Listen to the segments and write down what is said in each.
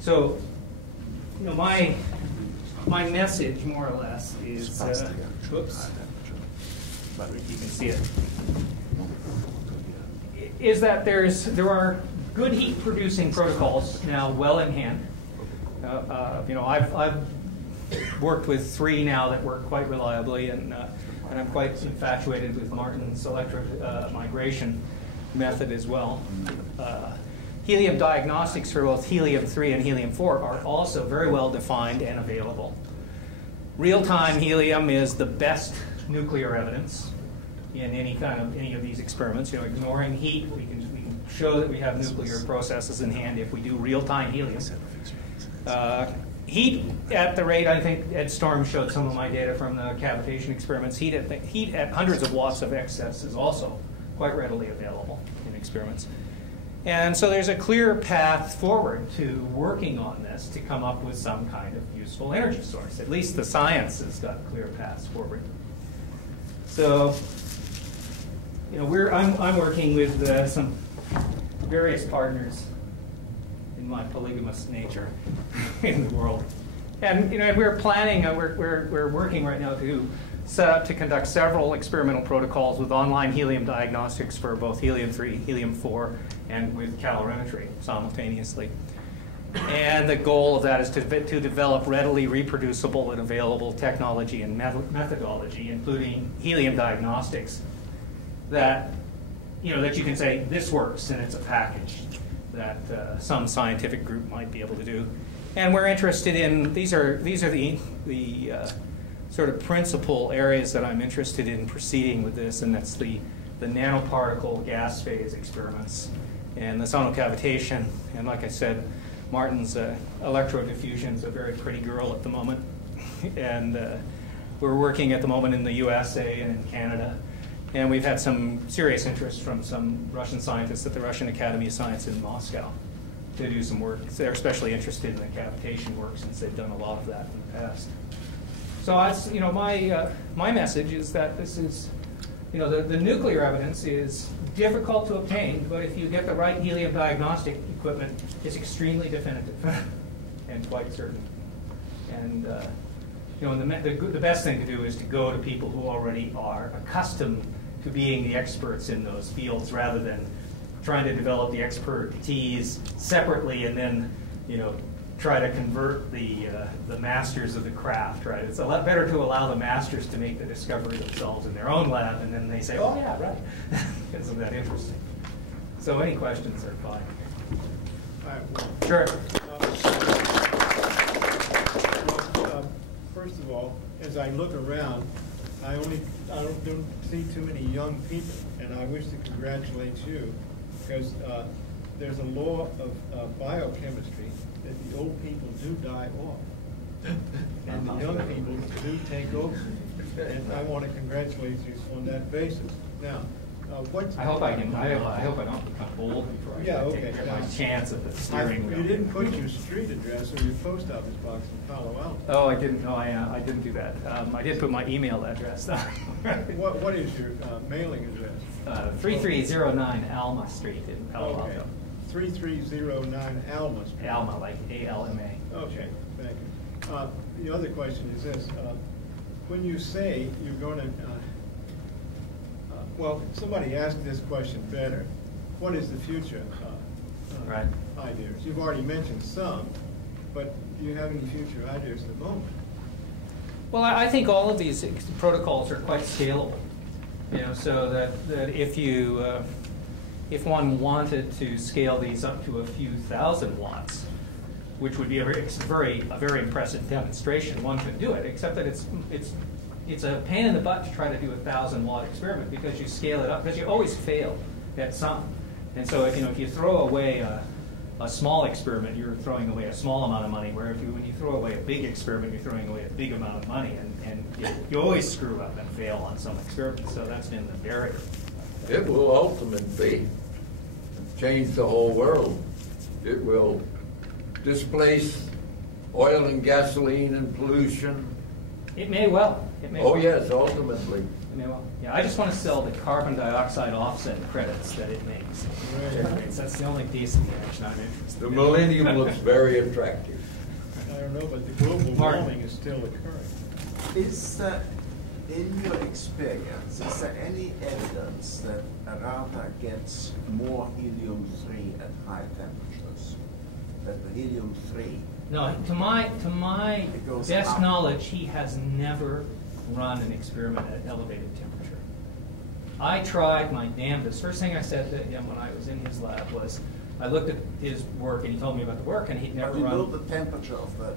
So, my message, more or less, is, whoops, if you can see it, is that there are good heat-producing protocols now well in hand. I've worked with 3 now that work quite reliably, and I'm quite infatuated with Martin's migration method as well. Helium diagnostics for both helium-3 and helium-4 are also very well defined and available. Real-time helium is the best nuclear evidence in any of these experiments. Ignoring heat, we can show that we have nuclear processes in hand if we do real-time helium. Heat at the rate, I think Ed Storm showed some of my data from the cavitation experiments. Heat at hundreds of watts of excess is also quite readily available in experiments. And so there's a clear path forward to working on this to come up with some kind of useful energy source. At least the science has got clear paths forward. So, I'm working with some various partners in my polygamous nature in the world, and we're planning. We're working right now to set up to conduct several experimental protocols with online helium diagnostics for both helium-3, helium-4, and with calorimetry simultaneously. And the goal of that is to develop readily reproducible and available technology and methodology, including helium diagnostics, that that you can say this works and it's a package that some scientific group might be able to do. And we're interested in these are the sort of principal areas that I'm interested in proceeding with this, and that's the nanoparticle gas phase experiments and the sonocavitation. And like I said, Martin's electrodiffusion is a very pretty girl at the moment. And we're working at the moment in the USA and in Canada. And we've had some serious interest from some Russian scientists at the Russian Academy of Science in Moscow to do some work. They're especially interested in the cavitation work since they've done a lot of that in the past. So my message is that this is, the nuclear evidence is difficult to obtain, but if you get the right helium diagnostic equipment, it's extremely definitive and quite certain. And the best thing to do is to go to people who already are accustomed to being the experts in those fields, rather than trying to develop the expertise separately and then try to convert the masters of the craft. Right? It's a lot better to allow the masters to make the discovery themselves in their own lab, and then they say, "Oh yeah, right." Isn't that interesting? So, any questions are fine. Sure. First of all, as I look around, I don't see too many young people, and I wish to congratulate you, because there's a law of biochemistry that the old people do die off, and the young people do take over. And I want to congratulate you on that basis. Now, I hope I don't become old before I take my chance at the steering wheel. You didn't put your street address or your post office box in Palo Alto. Oh, I didn't. No, I didn't do that. I did put my email address down. What is your mailing address? 3309 Alma Street in Palo Alto. 3309 Alma Street. Alma, like A-L-M-A. Okay, thank you. The other question is this: when you say you're going to well, somebody asked this question better. What is the future right. ideas? You've already mentioned some, but do you have any future ideas at the moment? Well, I think all of these protocols are quite scalable. So that if one wanted to scale these up to a few thousand watts, which would be a very impressive demonstration, one could do it. Except that it's a pain in the butt to try to do a 1,000-watt experiment, because you scale it up, because you always fail at some. And so if you throw away a small experiment, you're throwing away a small amount of money, where when you throw away a big experiment, you're throwing away a big amount of money, and you always screw up and fail on some experiments. So that's been the barrier. It will ultimately change the whole world. It will displace oil and gasoline and pollution. It may well. Oh, yes, ultimately. Yeah, I just want to sell the carbon dioxide offset credits that it makes. Right. That's the only piece of the action I'm interested The in. millennium looks very attractive. I don't know, but the global Martin. warming is still occurring. Is there, in your experience, is there any evidence that a router gets more helium-3 at high temperatures? That the helium-3? No, to my It goes best up. knowledge, he has never run an experiment at elevated temperature. I tried my damnedest. First thing I said to him when I was in his lab was, I looked at his work and he told me about the work, and he'd never But you know run. the temperature of the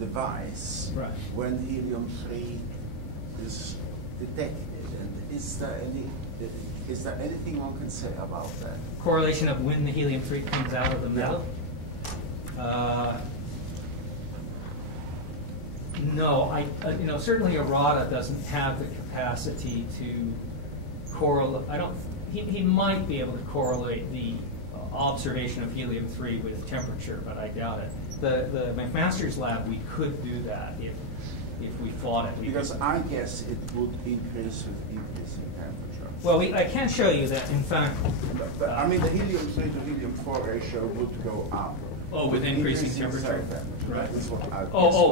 device Right. when helium-3 is detected, and is there anything one can say about that? Correlation of when the helium-3 comes out of the metal. No, certainly a RADA doesn't have the capacity to correlate. He might be able to correlate the observation of helium-3 with temperature, but I doubt it. The McMaster's lab, we could do that if we thought it. Because I guess it would increase with increasing temperature. Well, I can show you that, in fact. But I mean, the helium-3 to helium-4 ratio would go up. Oh, with increasing cell temperature? Right. That's what I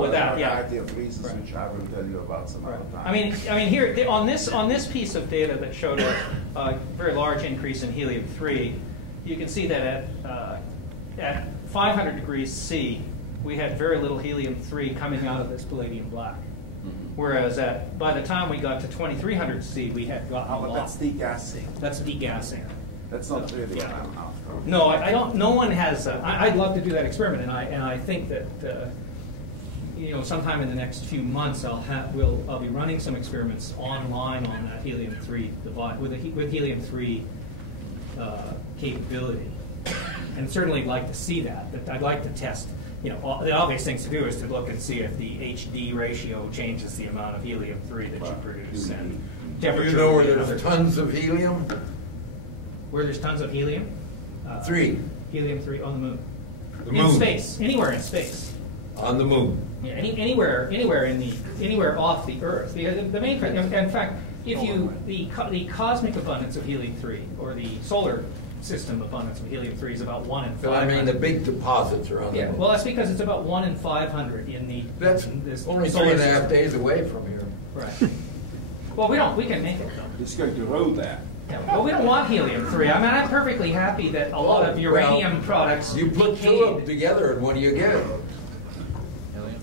With that, yeah. A variety of reasons, Right. which I will tell you about some other time. I mean, here on this piece of data that showed a very large increase in helium-3, you can see that at 500 degrees C, we had very little helium-3 coming out of this palladium black. Whereas by the time we got to 2300 C, we had gotten a but lot. that's degassing. That's degassing. That's not really Yeah. what I'm after. No, I don't. No one has. I'd love to do that experiment, and I think that sometime in the next few months I'll be running some experiments online on that helium-3 device with helium-3 capability, and certainly like to see that. But I'd like to test. The obvious things to do is to look and see if the HD ratio changes the amount of helium-3 that you produce, and Do temperature. you know where would be there's another- tons of helium? Where there's tons of helium? 3 Helium-3 on the moon. The In moon. space, anywhere in space. on the moon. Yeah, anywhere off the Earth. The main, in fact, the cosmic abundance of helium-3 or the solar system abundance of helium-3 is about 1 in But 500. I mean the big deposits are on the Yeah, moon. well, that's because it's about 1 in 500 in the. That's in this only solar 3.5 system. days away from here. Right. Well, we can make it though. It's going to roll there. Yeah, well, we don't want helium-3. I mean, I'm perfectly happy that a lot of uranium products. You put two of them together, and what do you get?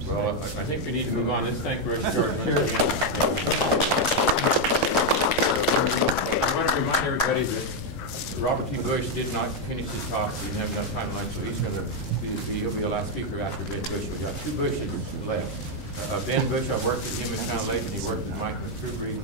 Well, I think we need to move on. Let's thank Russ George once again. I want to remind everybody that Robert T. Bush did not finish his talk. He didn't have enough time left, so he'll be the last speaker after Ben Bush. We've got 2 Bushes left. Ben Bush, I worked with him in Town Lake, and he worked with Mike McCreary